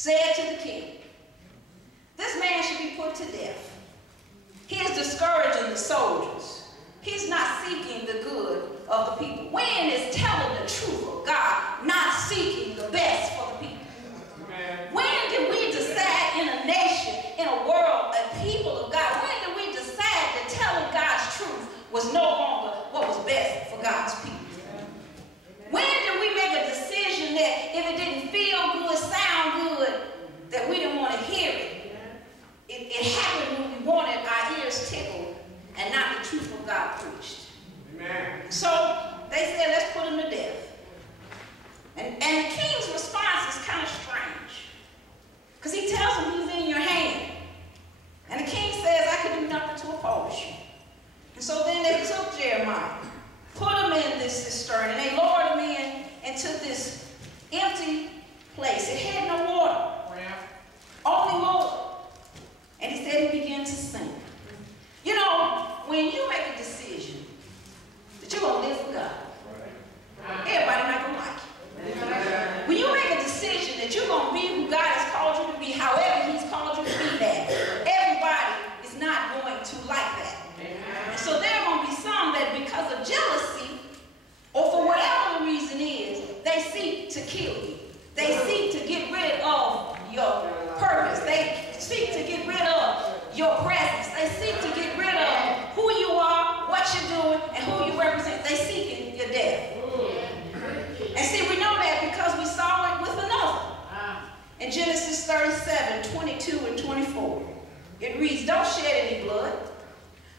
said to the king, "This man should be put to death. He is discouraging the soldiers. He's not seeking the good of the people." When is telling the truth of God not seeking the best for the people? Amen. When did we decide in a nation, in a world, a people of God, when did we decide that telling God's truth was no longer what was best for God's people? When did we make a decision that if it didn't feel good, sound good, that we didn't want to hear it? It happened when we wanted our ears tickled and not the truth of God preached. Amen. So they said, let's put him to death. And the king's response is kind of strange, because he tells him he's in your hand. And the king says, I can do nothing to oppose you. And so then they took Jeremiah, put him in this cistern, and they lowered him into this empty place. It had no water, only water. And he said he began to sing. You know, when you make a decision that you're going to live for God, everybody not going to like you. When you make a decision that you're going to be who God has called you to be, however he's called you to be that, everybody is not going to like that. And so there are going to be some that because of jealousy, or for whatever the reason is, they seek to kill you. They seek to get rid of your purpose. They seek to get rid of your presence. They seek to get rid of who you are, what you're doing, and who you represent. They seek your death. And see, we know that because we saw it with another. In Genesis 37, 22 and 24, it reads, "Don't shed any blood.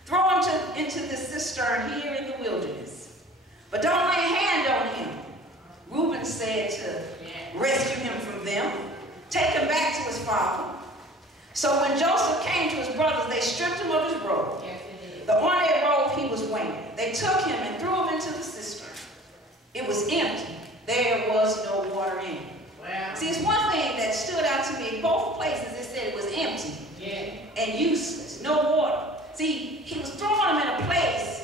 Throw him into the cistern here in the wilderness. But don't lay a hand on him." Reuben said to rescue him from them. "Take him back to his father." So when Joseph came to his brothers, they stripped him of his robe, the ornate robe he was wearing. They took him and threw him into the cistern. It was empty. There was no water in it. Wow. See, it's one thing that stood out to me. In both places it said it was empty and useless, no water. See, he was throwing him in a place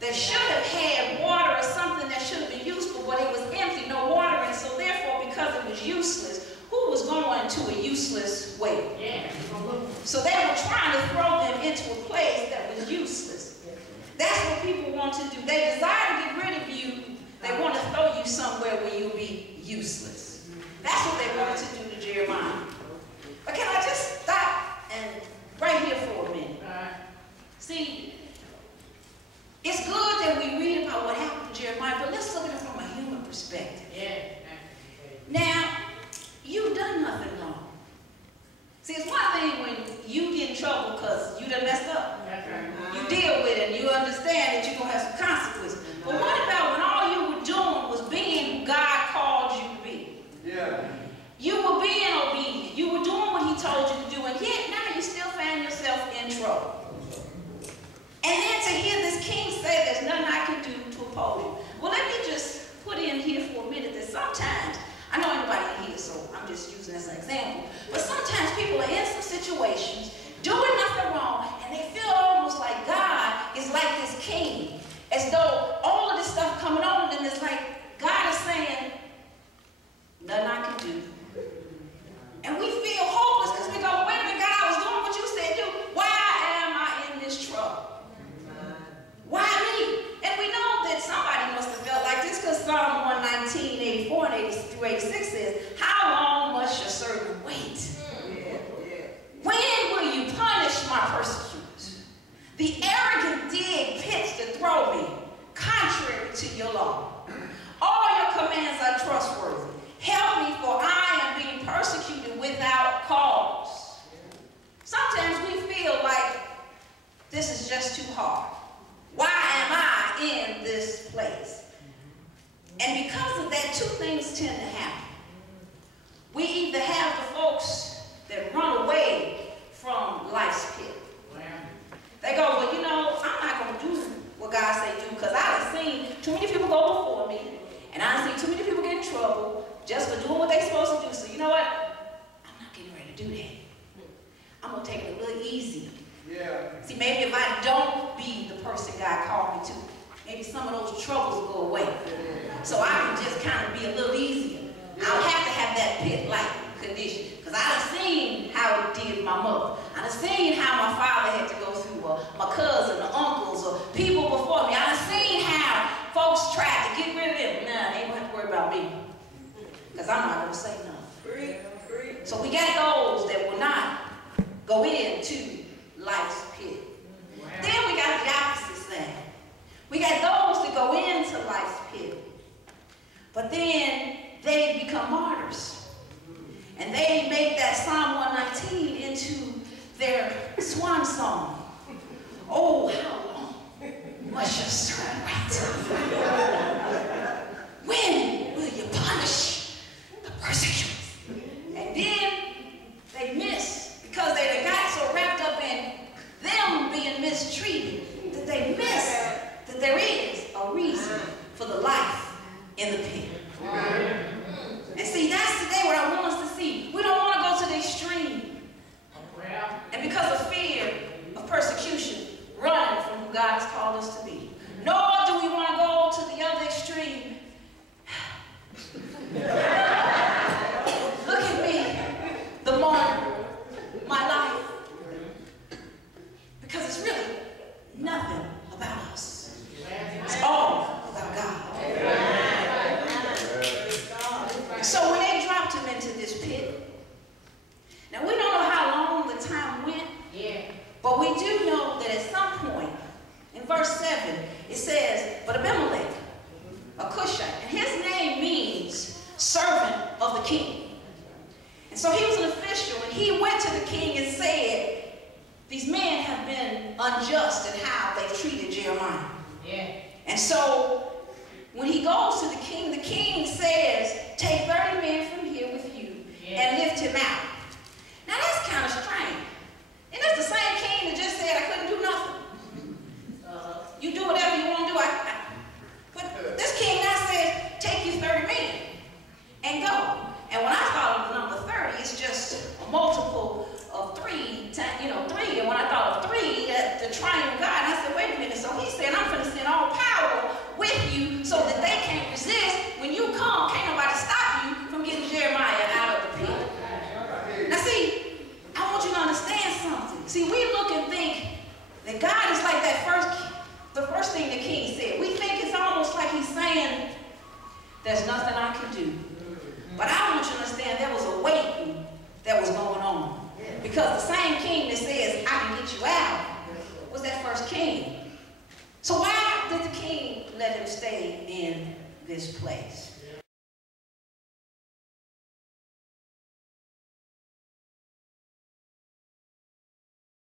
that should have had water or something that should have been useful, but it was empty, no water, and so therefore, because it was useless, who was going to a useless well? So they were trying to throw them into a place that was useless. That's what people want to do. They desire to get rid of you. They want to throw you somewhere where you'll be useless. That's what they wanted to do to Jeremiah. But can I just stop and right here for a minute? See, it's good that we read about what happened to Jeremiah, but let's look at it from a human perspective. Now, you've done nothing wrong. See, it's one thing when you get in trouble because you done messed up. You deal with it and you understand that you're going to have some consequences. But what about when all you were doing was being who God called you to be? You were being obedient. You were doing what he told you to do, and yet now you still find yourself in trouble. And then to hear this king say there's nothing I can do to oppose you. Well, let me just put in here for a minute that sometimes, I know anybody in here, so I'm just using this as an example, but sometimes people are in some situations doing nothing wrong, and they feel almost like God is like this king, as though all of this stuff coming on them is like God is saying, nothing I can do. And we feel hopeless because we go, wait a minute, God, I was doing what you said do. Why am I in this trouble? Why me? And we know that somebody must have felt like this, because Psalm 119, 84 and 86 says, "How long must your servant wait? When will you punish my persecutors? The arrogant dig pits to throw me, contrary to your law. All your commands are trustworthy. Help me, for I am being persecuted without cause." Sometimes we feel like this is just too hard. Why am I in this place? And because of that, two things tend to happen. We either have the folks that run away from life's pit. They go, well, you know, I'm not going to do what God say do, because I've seen too many people go before me, and I've seen too many people get in trouble just for doing what they're supposed to do. So you know what? I'm not getting ready to do that. I'm going to take it a little easier. See, maybe if I don't be the person God called me to, maybe some of those troubles will go away. So I can just kind of be a little easier. I'll have to have that pit light. condition. Because I done seen how it did my mother. I done seen how my father had to go through, or my cousin, or uncles, or people before me. I done seen how folks tried to get rid of them. Nah, they don't have to worry about me. Because I'm not going to say no. So we got those that will not go into life's pit. Wow. Then we got the opposite side. We got those that go into life's pit. But then they become martyrs. And they make that Psalm 119 into their swan song. Oh, how long must your servant wait? When will you punish the persecutors? And then they miss, because they done got so wrapped up in them being mistreated, that they miss that there is a reason for the life in the pit. And see, that's today what I want us to see. We don't want to go to the extreme. And because of fear of persecution, running from who God has called us to be. Nor do we want to go to the other extreme. Look at me, the martyr, my life. Because it's really nothing about us. It's all about God. So when they dropped him into this pit, now we don't know how long the time went, but we do know that at some point, in verse 7, it says, but Abimelech, a Cushite, and his name means servant of the king. And so he was an official, and he went to the king and said, these men have been unjust in how they've treated Jeremiah. And so when he goes to the king says, take 30 men from here with you and lift him out. Now that's kind of strange. And that's the same king that just said I couldn't do nothing. You do whatever you want to do. But this king now says, take you 30 men and go. And when I thought of the number 30, it's just a multiple of 3 times, 3. And when I thought of 3, the triune God, I said, wait a minute. So he said, I'm going to send all power with you so that they can't resist. When you come, can't nobody stop you from getting Jeremiah out of the pit. Now see, I want you to understand something. See, we look and think that God is like the first thing the king said. We think it's almost like he's saying, there's nothing I can do. But I want you to understand there was a waiting that was going on. Because the same king that says, I can get you out, was that first king. So why did the king let him stay in this place?